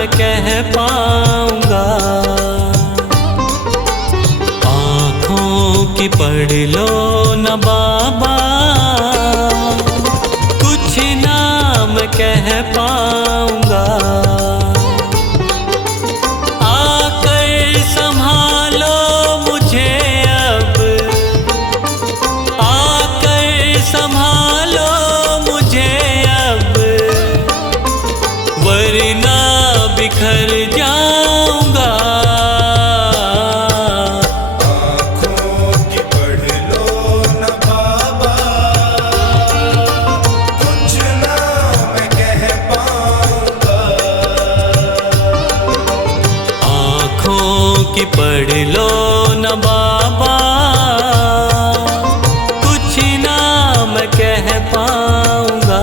मैं कह पाऊंगा। आँखों की पढ़ लो न बाबा, कुछ ना मैं कह पाऊंगा। आकर संभालो मुझे अब, आकर संभालो मुझे अब, वरना बिखर जाऊंगा। आँखों की पढ़ लो न बाबा, कुछ ना मैं कह पाऊंगा। आँखों की पढ़ लो न बाबा, कुछ ना मैं कह पाऊंगा।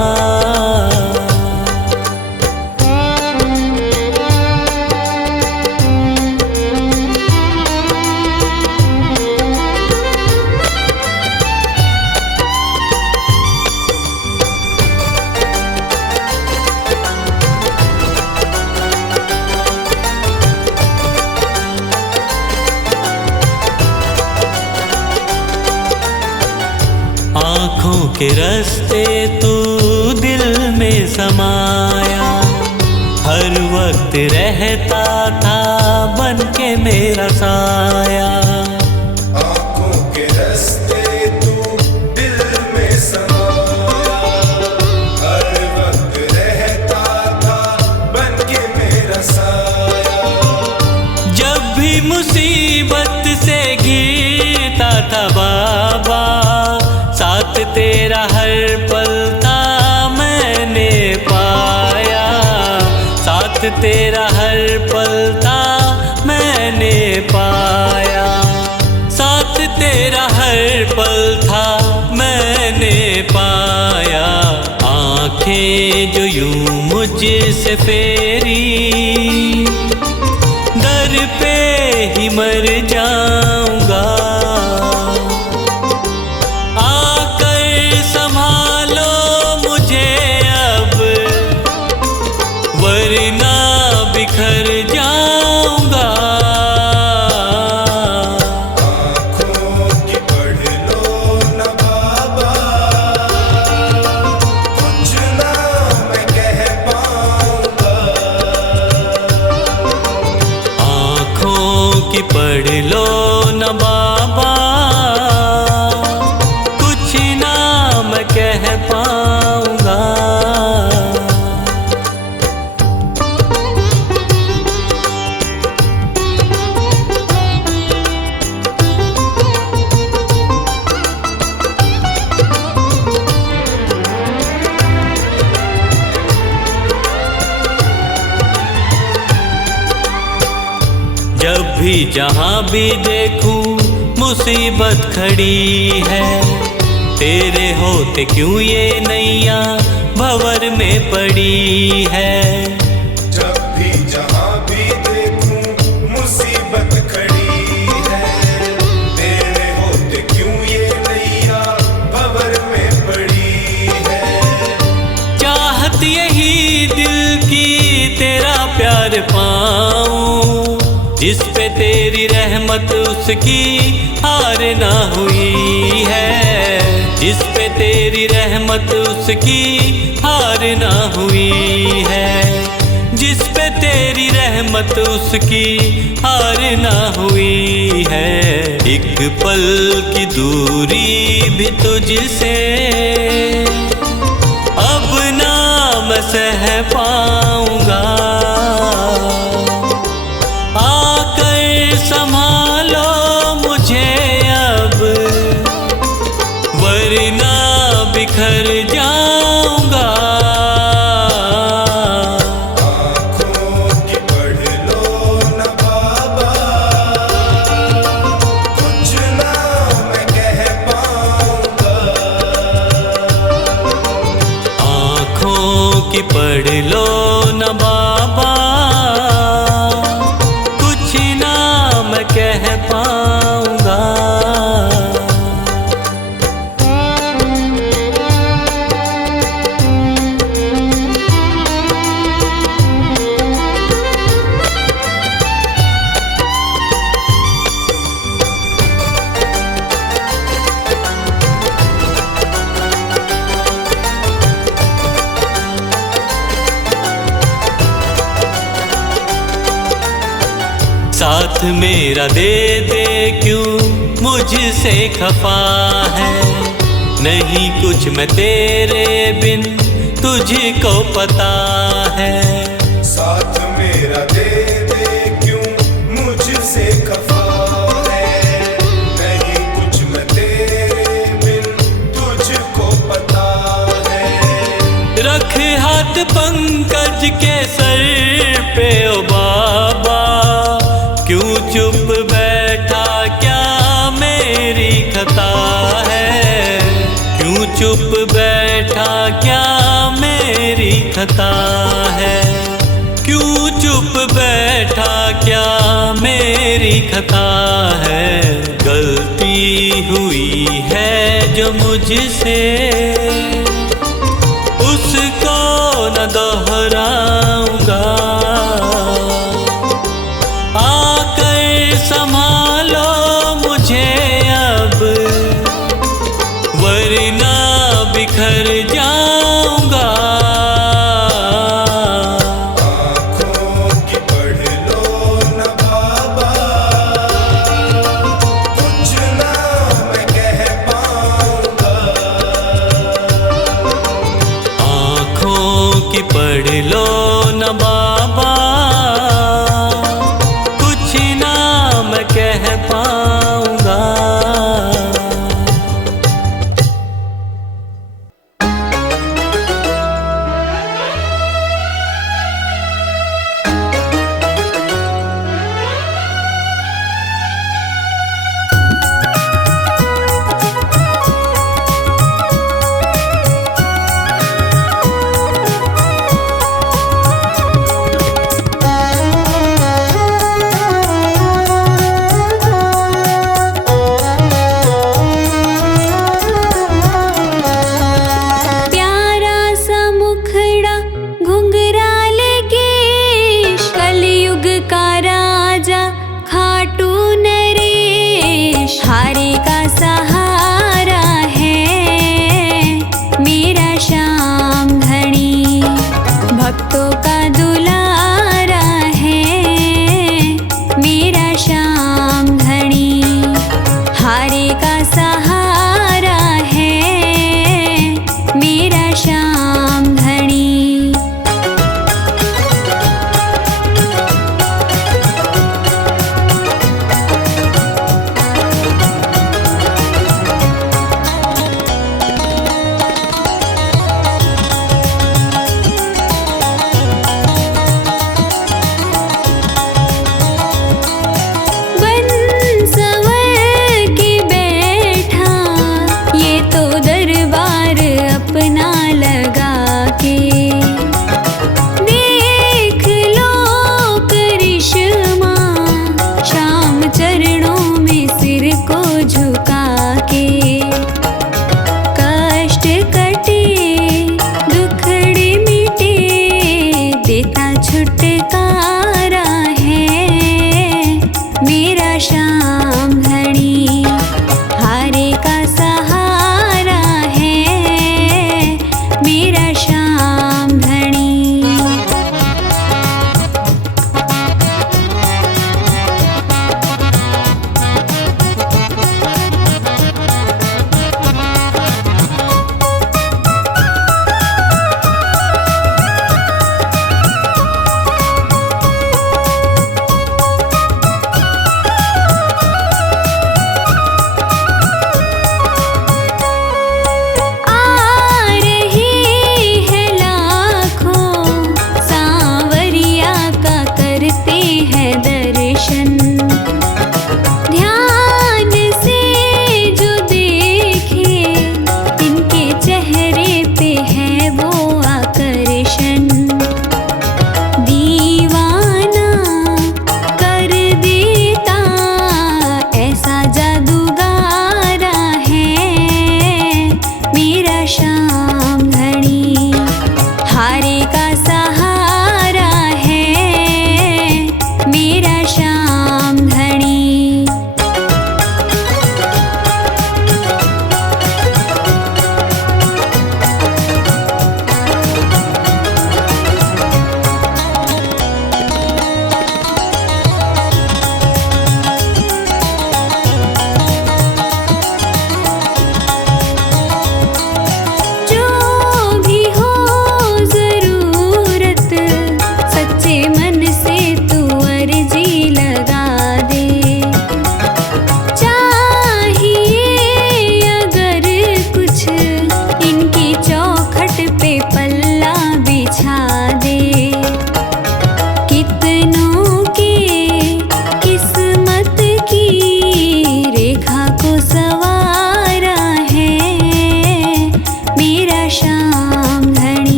आँखों के रास्ते तू दिल में समाया, हर वक्त रहता था बन के मेरा साया। आँखों के रास्ते तू दिल में समाया, हर वक्त रहता था बन के मेरा साया। जब भी मुसीबत से घिरता था बाबा, साथ तेरा हर पल था मैंने पाया। साथ तेरा हर पल था मैंने पाया। साथ तेरा हर पल था मैंने पाया। आंखें जो यूं मुझसे फेरी, दर पे ही मर जाऊंगा। आकर संभालो मुझे अब, वरना बिखर जाऊंगा। आँखों की पढ़ लो न बाबा, कुछ ना मैं कह पाऊंगा। आँखों की पढ़ लो न बाबा, कुछ ना मैं कह पाऊंगा। जब भी जहाँ भी देखूं मुसीबत खड़ी है, तेरे होते क्यों ये नैया भंवर में पड़ी है। जब भी जहाँ भी देखूं मुसीबत खड़ी है, तेरे होते क्यों ये नैया भंवर में पड़ी है। चाहत यही दिल की तेरा प्यार पाऊं, जिस पे तेरी रहमत उसकी हार ना हुई है। जिस पे तेरी रहमत उसकी हार ना हुई है। जिस पे तेरी रहमत उसकी हार ना हुई है। एक पल की दूरी भी तुझसे अब ना मैं सह पाऊंगा। आकर संभालो मुझे अब, वरना बिखर जाऊंगा। आँखों की पढ़ लो न बाबा, कुछ ना मैं कह पाऊंगा। आँखों की पढ़ लो न बाबा, कुछ ना मैं कह पाऊंगा। साथ मेरा दे दे क्यों मुझसे खफा है, नहीं कुछ मैं तेरे बिन तुझको पता है। साथ मेरा दे दे क्यों मुझसे खफा है, नहीं कुछ मैं तेरे बिन तुझको पता है। रख हाथ पंकज के सर पे ओ बाबा, क्यों चुप बैठा क्या मेरी खता है, क्यों चुप बैठा क्या मेरी खता है, क्यों चुप बैठा क्या मेरी खता है। गलती हुई है जो मुझसे उसको न दोहराऊंगा, आकर संभालो मुझे अब वरना बिखर जाऊंगा। आँखों की पढ़ लो न बाबा, कुछ ना मैं कह पाऊंगा। आँखों की पढ़ लो न बाबा, कुछ ना मैं कह पाऊंगा।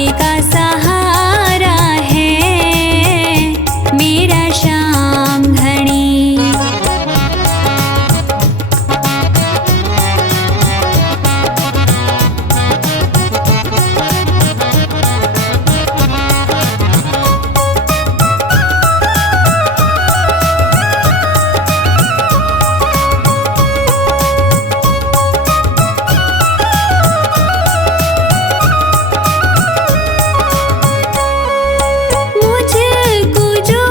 हारे का सहारा है मेरा श्याम धनी। मुझको जो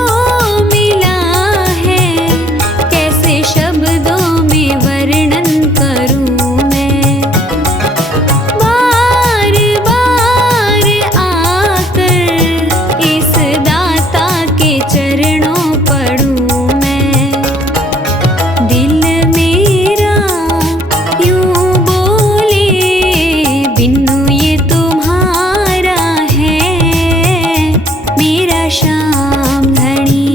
मिला है कैसे शब्दों में वर्णन करूं मैं। बार बार आकर इस दाता के चरणों पड़ूं मैं। दिल मेरा यूं बोले बिन्नू ये तुम्हारा है मेरा श्याम धनी।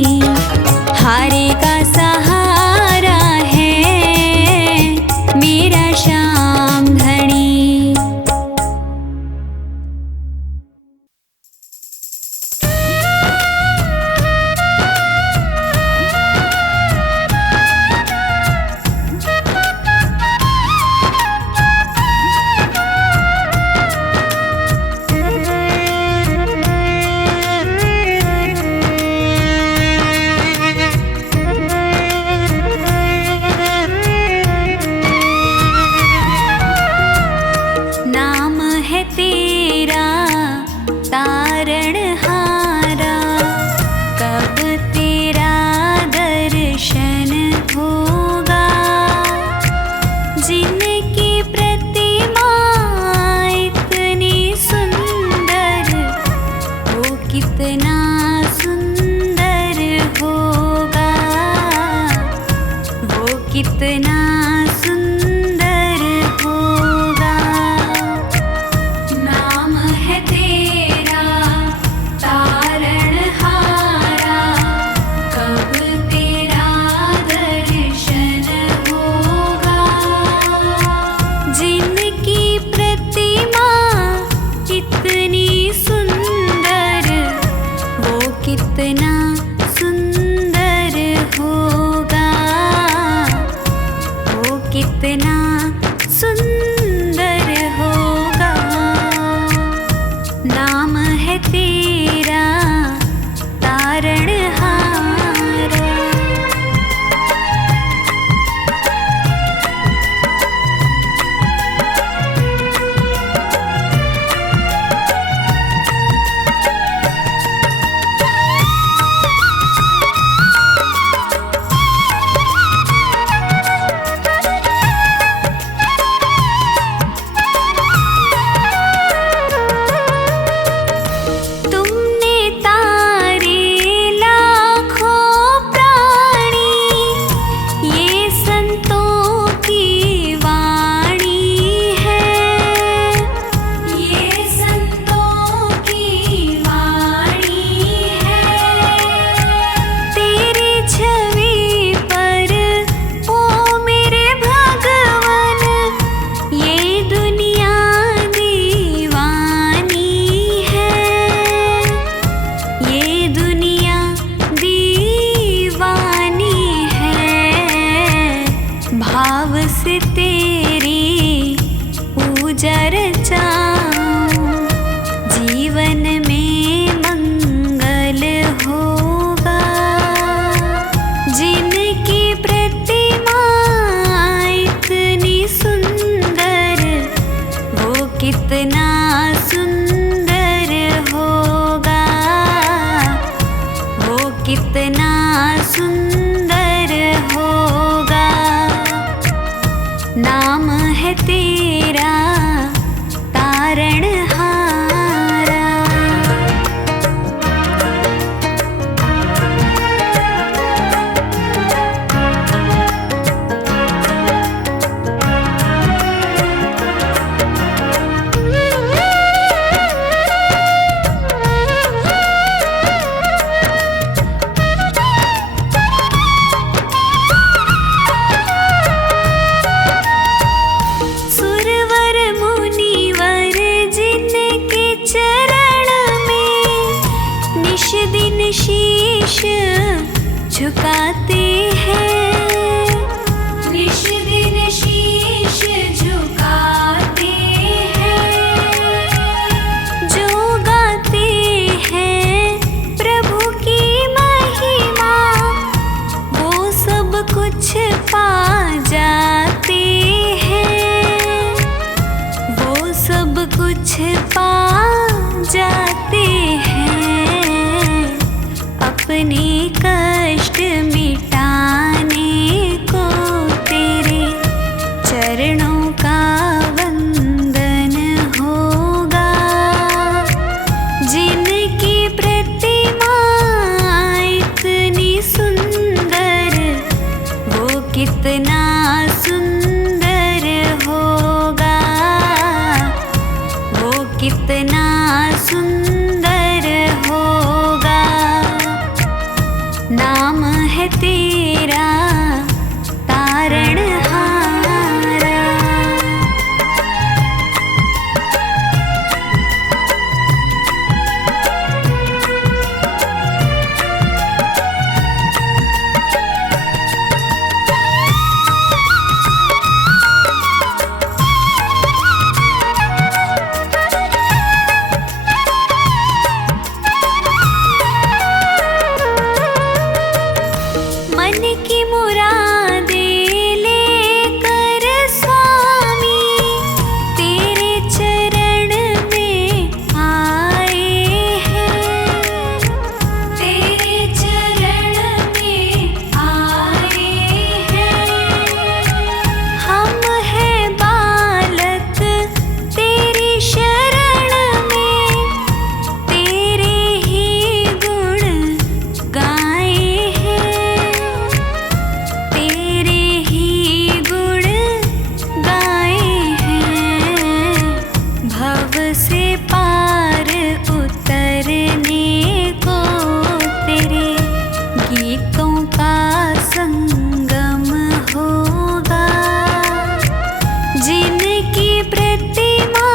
हारे का सहारा है मेरा श्याम धनी। नाम है तेरा तारणहारा, कब तेरा दर्शन होगा। जिनकी प्रतिमा इतनी सुंदर, वो कितना सुंदर होगा, वो कितना सुंदर होगा। नाम है तेरा तारणहारा, कब तेरा दर्शन होगा। जिनकी प्रतिमा इतनी सुंदर, वो कितना सुंदर होगा, वो कितना सुंदर होगा। नाम है तेरा तारणहारा। तुमने तारे लाखों प्राणी, ये संतों की वाणी है, ये संतों की वाणी है। तेरी छवि पर ओ मेरे भगवन, ये दुनिया दीवानी है, ये दुनिया दीवानी है। भाव से तेरी पूजा रचाऊं, जीवन में मंगल होगा। जिनकी प्रतिमा इतनी सुंदर, वो कितना सुंदर होगा, वो कितना सुंदर होगा। नाम है तेरा तारणहारा। शीश झुकाते हैं, निश दिन शीश झुकाते हैं। जो गाते हैं प्रभु की महिमा, वो सब कुछ पा जाते हैं, वो सब कुछ पा जाते हैं। अपने कष्ट मिटाने को तेरे चरणों का वंदन होगा। जिनकी प्रतिमा इतनी सुंदर, वो कितना सुंदर होगा, वो कितना सुंदर होगा। नाम है तेरा तारणहारा। मन की मुरादें लेकर स्वामी तेरे चरण में आए हैं, तेरे चरण में आए हैं। हम हैं बालक तेरी शरण में, तेरे ही गुण गाए हैं, तेरे ही गुण गाए हैं। भव से पार उतरने को तेरे गीतों का संगम होगा। जिनकी प्रतिमा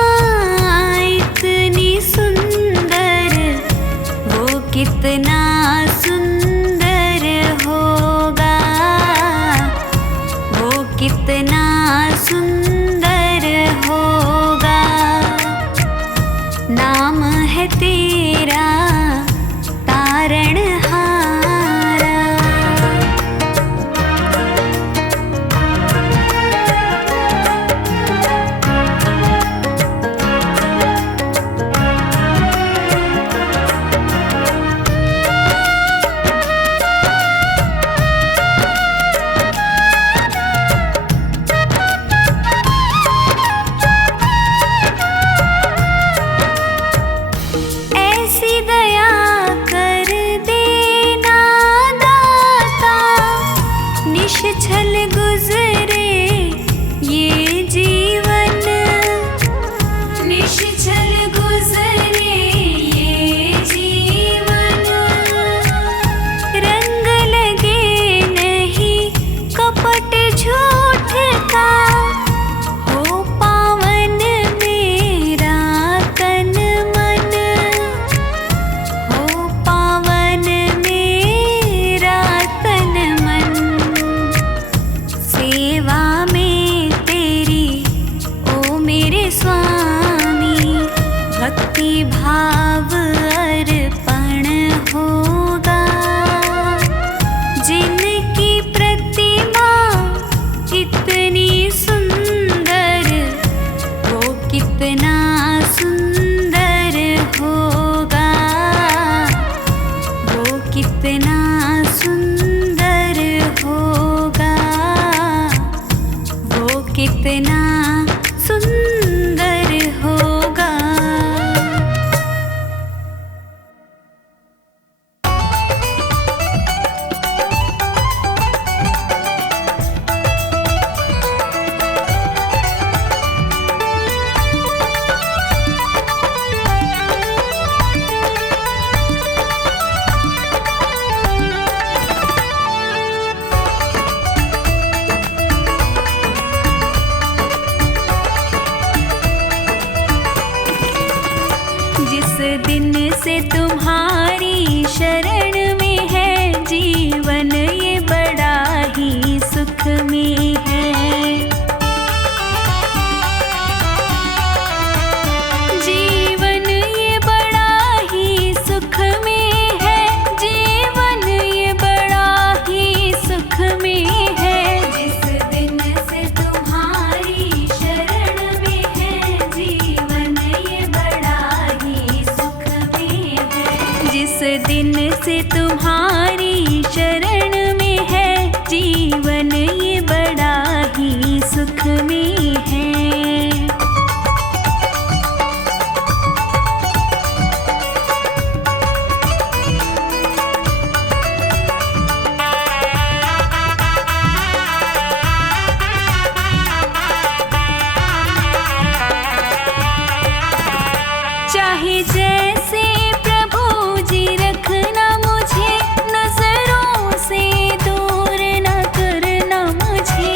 इतनी सुंदर, वो कितना सुंदर होगा, वो कितना सुंदर होगा। नाम है तेरा तारणहारा। ऐसी दया कर दे दिन से तुम्हारी शरण में है, जीवन ये बड़ा ही सुख में है। जीवन ये बड़ा ही सुख में है, जीवन ये बड़ा ही सुख में है। जिस दिन से तुम्हारी शरण में है, जीवन ये बड़ा ही सुख में है। जिस दिन से तुम्हारी शरण में है, जीवन ये बड़ा ही सुख में है। चाहे जैसे प्रभु जी रखना मुझे, नजरों से दूर न करना मुझे।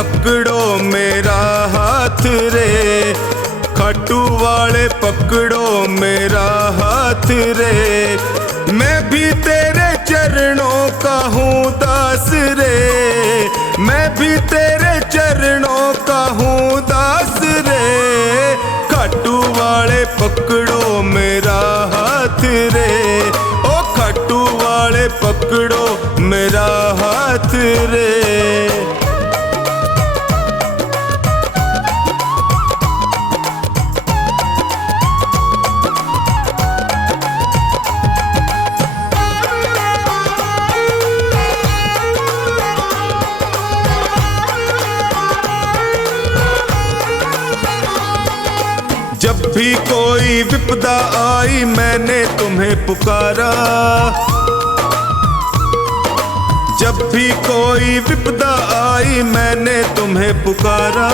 पकड़ो मेरा हाथ रे, खाटू वाले पकड़ो मेरा हाथ रे। मैं भी तेरे चरणों का हूँ दास रे, मैं भी तेरे चरणों का हूँ दास रे। खाटू वाले पकड़ो मेरा हाथ रे, ओ खाटू वाले पकड़ो मेरा हाथ रे। जब भी कोई विपदा आई मैंने तुम्हें पुकारा, जब भी कोई विपदा आई मैंने तुम्हें पुकारा।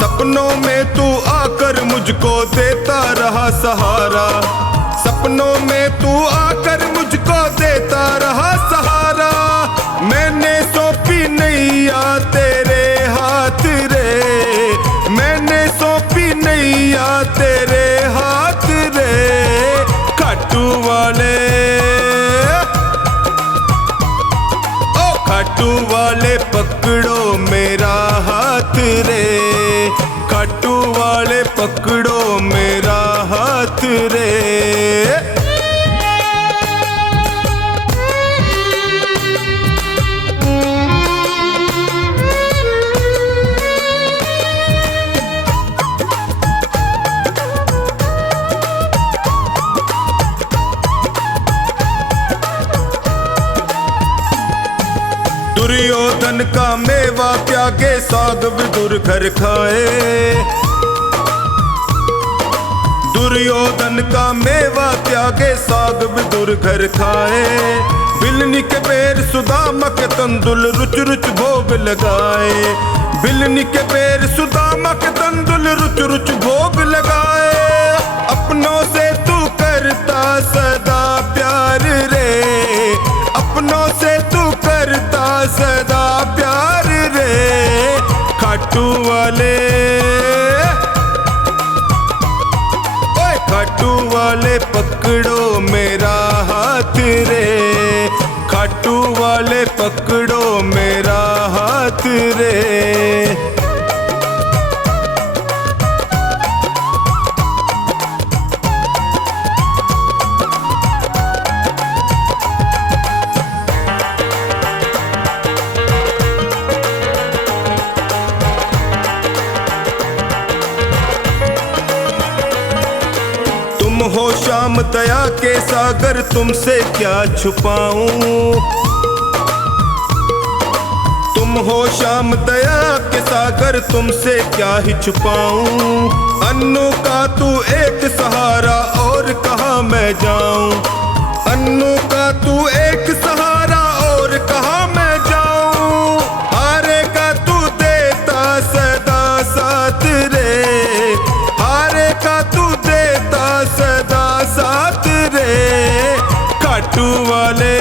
सपनों में तू आकर मुझको देता रहा सहारा, सपनों में तू आकर मुझको देता रहा सहारा। मैंने सौंपी नैया तेरे हाथ रे, मैंने सौंपी नैया तेरे हाथ रे। खाटू वाले ओ खाटू वाले पकड़ो मेरा हाथ रे, खाटू वाले पकड़ो मेरा हाथ रे। दुर्योधन का मेवा त्यागे साग विदुर घर खाए, दुर्योधन का मेवा त्यागे साग विदुर घर खाए। बिलनी के बेर सुदामा के तंदुल रुच रुच भोग लगाए, बिलनी के बेर सुदामा के तंदुल रुच रुच भोग लगाए। अपनों से तू करता सदा प्यार रे, अपनों से तू करता सदा प्यार रे। खाटू वाले ओए खाटू वाले पकड़ो मेरा हाथ रे, खाटू वाले पकड़ो मेरा हाथ रे। तुम हो श्याम दया के सागर तुमसे क्या छुपाऊं, तुम हो श्याम दया के सागर तुमसे क्या ही छुपाऊं। अन्नू का तू एक सहारा और कहाँ मैं जाऊं, अन्नू का तू एक सहारा और कहाँ मैं जाऊं। हारे का तू देता सदा साथ रे, हारे का तू देता सदा साथ रे। खाटू वाले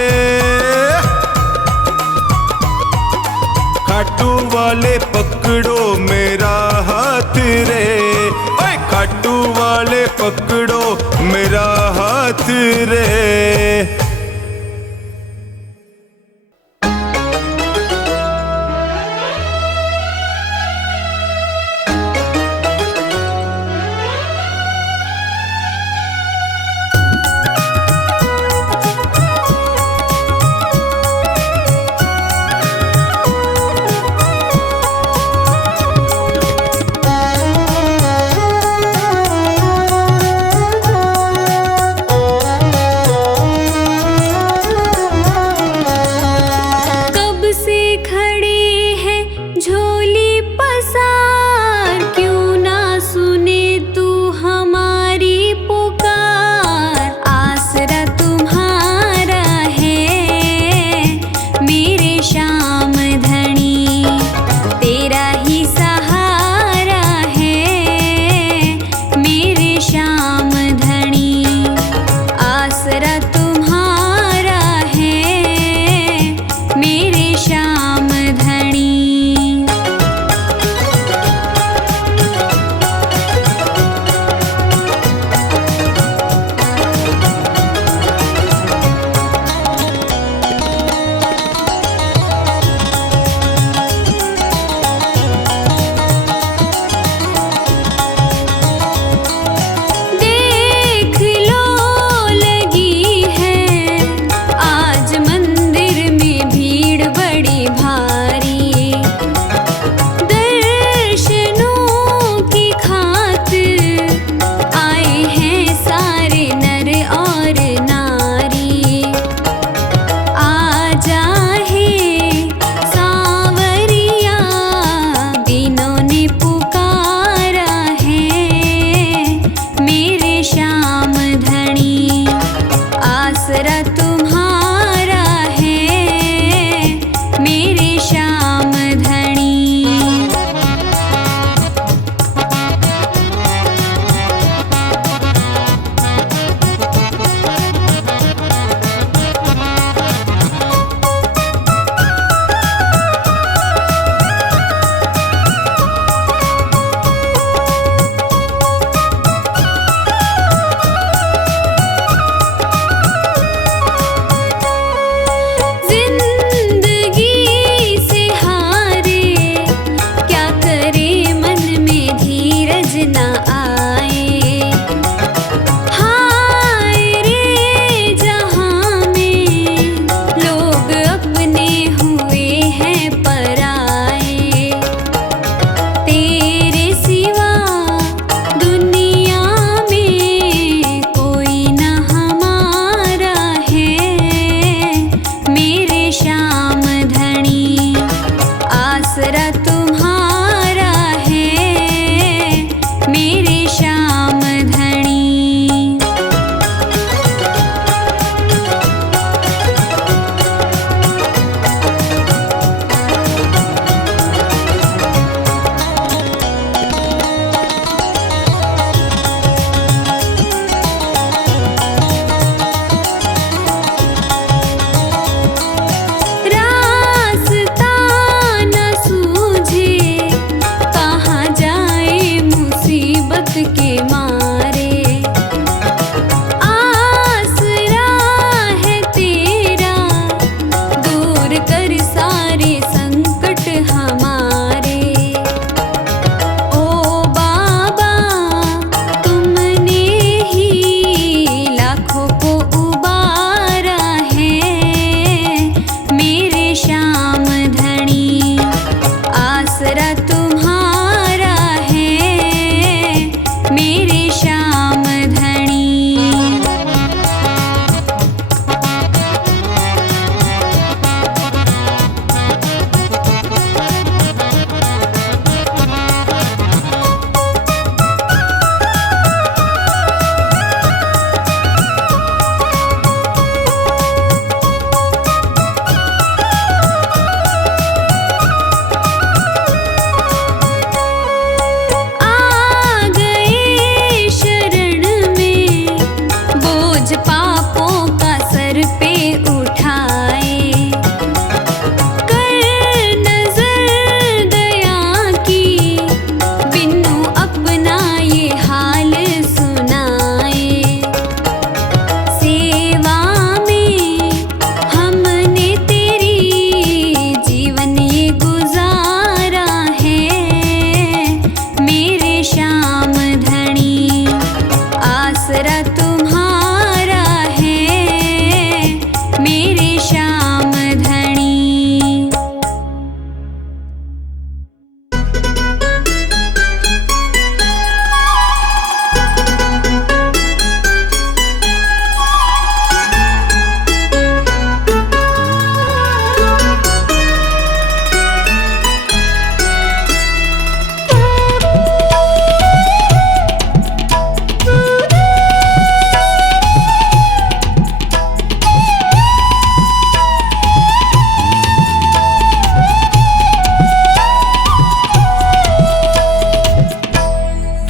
खाटू वाले पकड़ो मेरा हाथ रे, ओए खाटू वाले पकड़ो मेरा हाथ रे।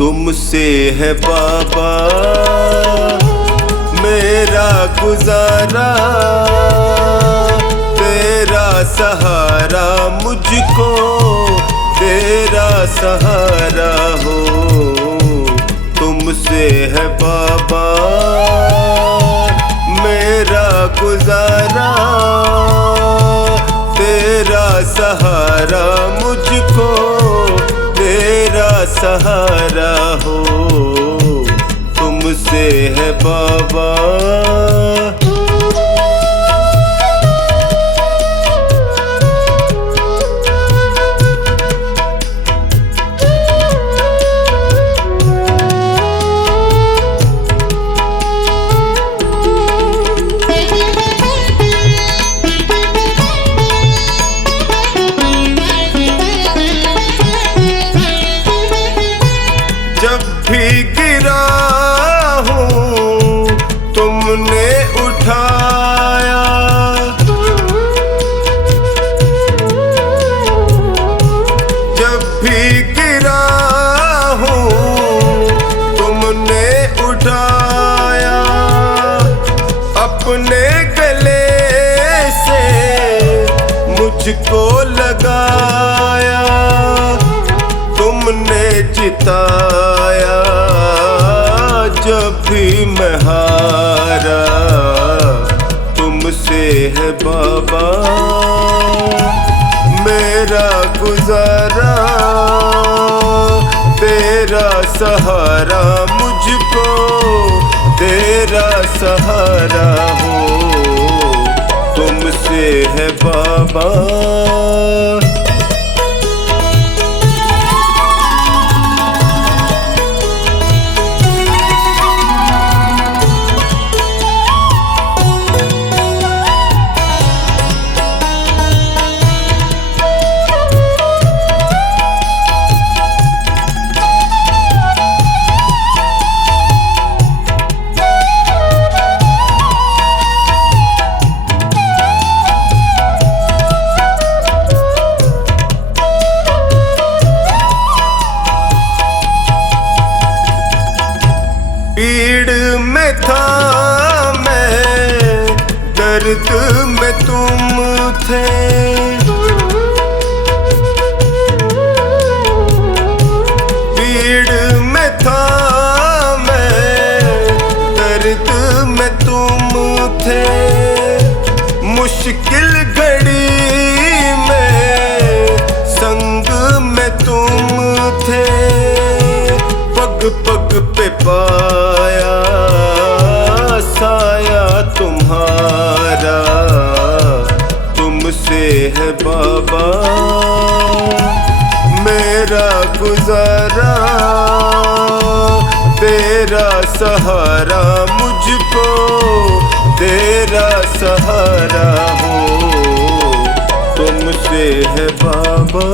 तुमसे है बाबा मेरा गुजारा, तेरा सहारा मुझको तेरा सहारा हो। तुमसे है बाबा मेरा गुजारा, तेरा सहारा मुझको तेरा सहारा हो। तुमसे है बाबा। जब भी गिरा हूँ तुमने उठाया, जब भी गिरा हूँ तुमने उठाया, अपने गले से मुझको लगाया, तुमने जिताया जब भी मैं हारा। तुमसे है बाबा मेरा गुजारा, तेरा सहारा मुझको तेरा सहारा हो। तुमसे है बाबा। पीड़ में था मैं, दर्द में तुम थे, पीड़ में था मैं, दर्द में तुम थे। मुश्किल घड़ी में संग में तुम थे, पग पग पे पाया साया तुम्हारा। तुमसे है बाबा मेरा गुजारा, तेरा सहारा मुझको तेरा सहारा हो। तुमसे है बाबा।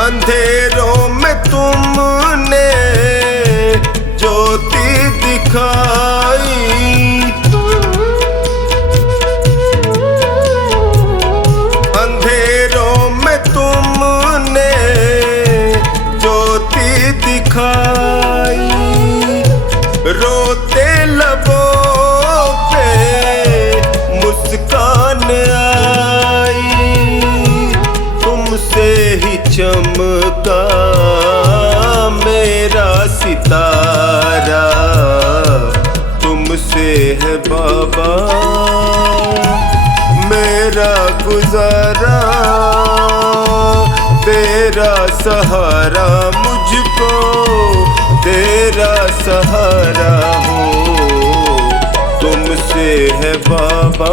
अंधेरों में तुमने ज्योति दिखाई, अंधेरों में तुमने ज्योति दिखाई। रोते लबों पे मुस्कान आई, तुमसे ही चमका मेरा सितारा। तुमसे है बाबा मेरा गुजारा, तेरा सहारा मुझको तेरा सहारा हो। तुमसे है बाबा।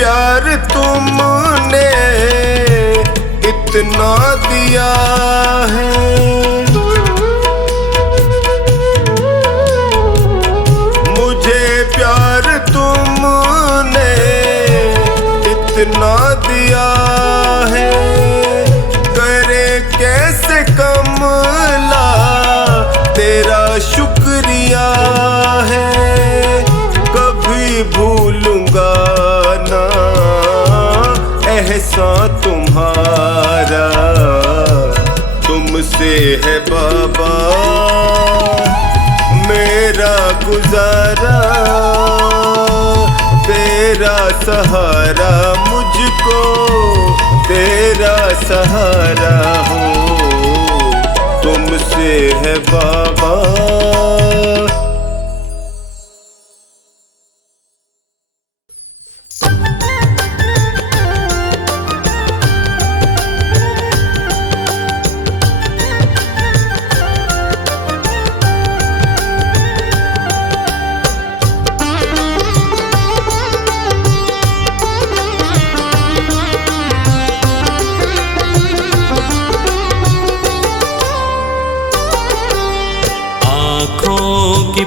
प्यार तुमने इतना दिया है, मुझे प्यार तुमने इतना दिया है, करे कैसे कमला तेरा शुक्रिया है। कभी भूलूंगा ना एहसान तुम्हारा, तुमसे है बाबा मेरा गुजारा, तेरा सहारा मुझको तेरा सहारा हो, तुमसे है बाबा।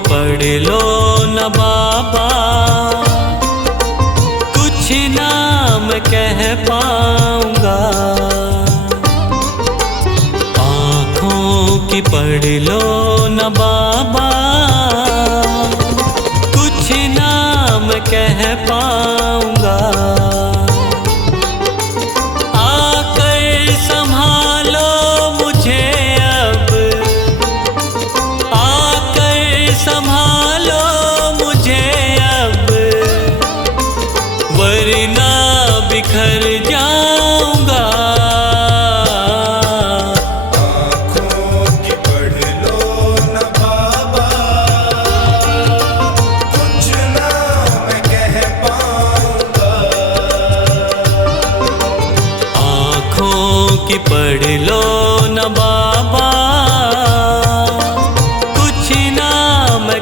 पढ़ लो न बाबा, कुछ ना मैं कह पाऊंगा। आँखों की पढ़ लो न बाबा, कुछ ना मैं कह पाऊंगा। आकर संभालो मुझे अब, संभालो मुझे अब, वरना बिखर जाऊंगा। आँखों की पढ़ लो न बाबा, कुछ ना मैं कह पाऊंगा। आँखों की पढ़ लो न बाबा,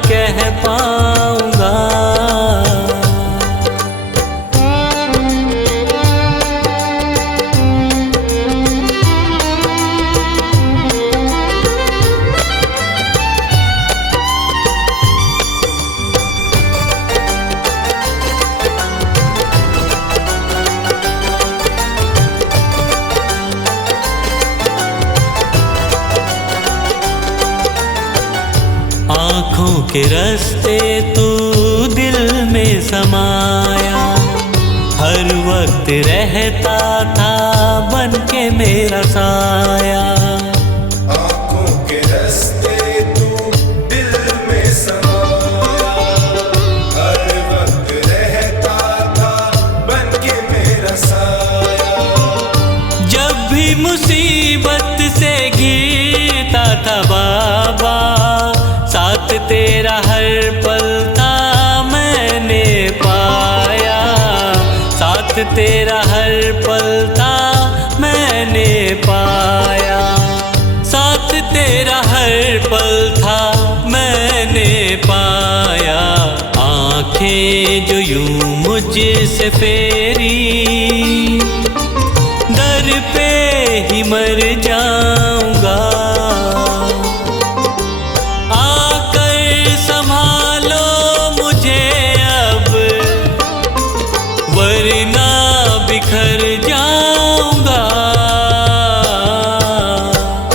कह पाऊंगा। आँखों के रास्ते तू दिल में समाया, हर वक्त रहता था बन के मेरा साया। आँखों के रास्ते तू दिल में समाया, हर वक्त रहता था बन के मेरा साया। जब भी मुसीबत से घिरता था बाबा, साथ तेरा हर पल था मैंने पाया, साथ तेरा हर पल था मैंने पाया, साथ तेरा हर पल था मैंने पाया। आँखें जो यूं मुझसे फेरी, दर पे ही मर जाऊंगा। संभालो मुझे अब, वरना बिखर जाऊंगा।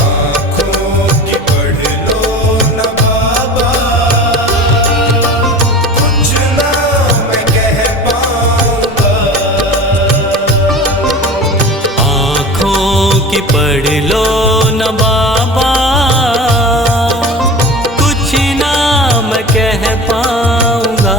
आँखों की पढ़ लो न बाबा, कुछ ना मैं कह पाऊंगा। आँखों की पढ़ लो न बाबा, कह पाऊंगा।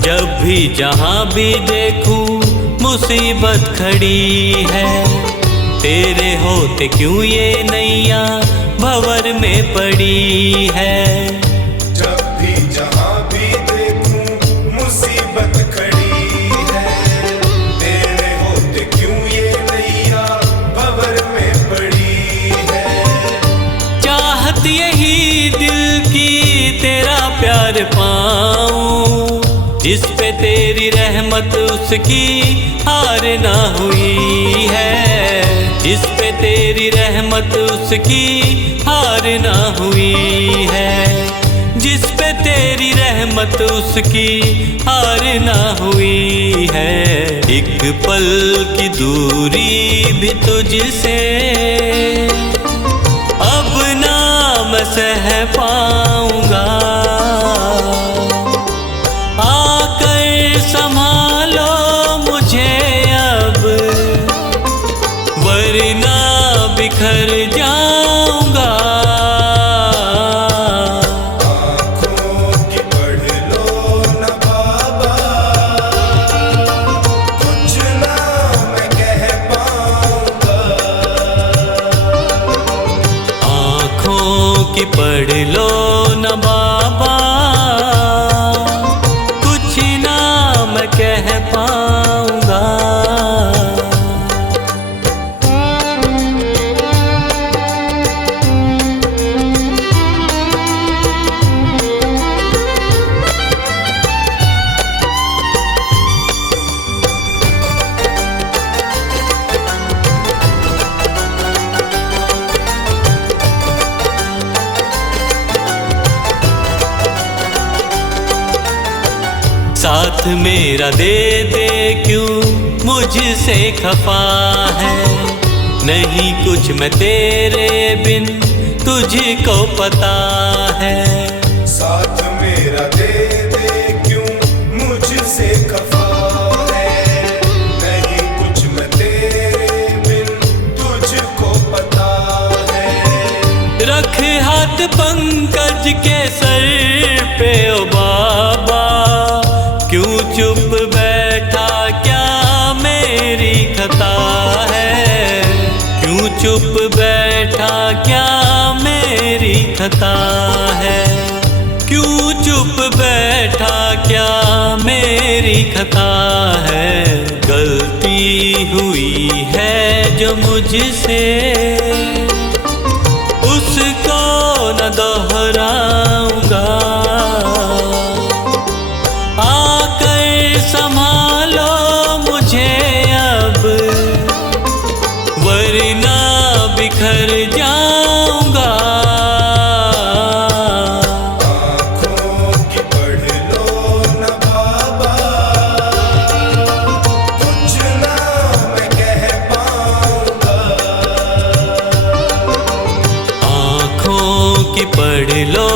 जब भी जहाँ भी देखूं मुसीबत खड़ी है, तेरे होते क्यों ये नैया भंवर में पड़ी है। जिस पे तेरी रहमत उसकी हार ना हुई है, जिस पे तेरी रहमत उसकी हार ना हुई है, जिस पे तेरी रहमत उसकी हार ना हुई है। एक पल की दूरी भी तुझसे अब ना मैं सह पाऊंगा, आकर संभालो मुझे अब, वरना बिखर जाऊंगा। आँखों की पढ़ लो न बाबा, कुछ ना मैं कह पाऊंगा। आँखों की पढ़ लो न बाबा, कुछ ना मैं कह पाऊंगा। साथ मेरा दे दे क्यों मुझसे खफा है, नहीं कुछ मैं तेरे बिन तुझको पता है। साथ मेरा दे दे क्यों मुझसे खफा है, नहीं कुछ मैं तेरे बिन तुझको पता है। रख हाथ पंकज के सर पे ओ बाबा, क्यों चुप बैठा क्या मेरी खता है, क्यों चुप बैठा क्या मेरी खता है, क्यों चुप बैठा क्या मेरी खता है। गलती हुई है जो मुझसे उसको न दोहराऊंगा, आकर संभालो मुझे अब, वरना बिखर जाऊंगा। आँखों की पढ़ लो न बाबा, कुछ ना मैं कह पाऊंगा। आँखों की पढ़ लो